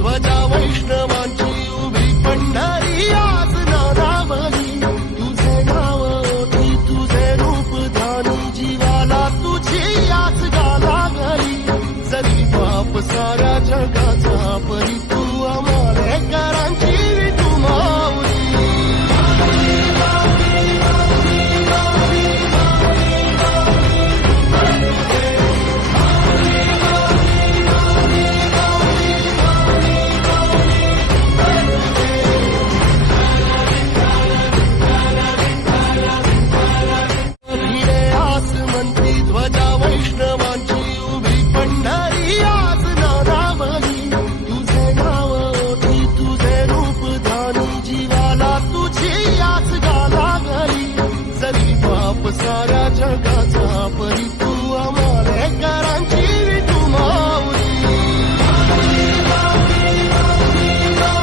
ध्वजा वैष्णवांची उभी पंढरी आज नादावली. तुझे नाव ओठी तुझे रूप ध्यानी जीवाला तुझी आज गा लागली. जरी बाप साऱ्या जगाचा परी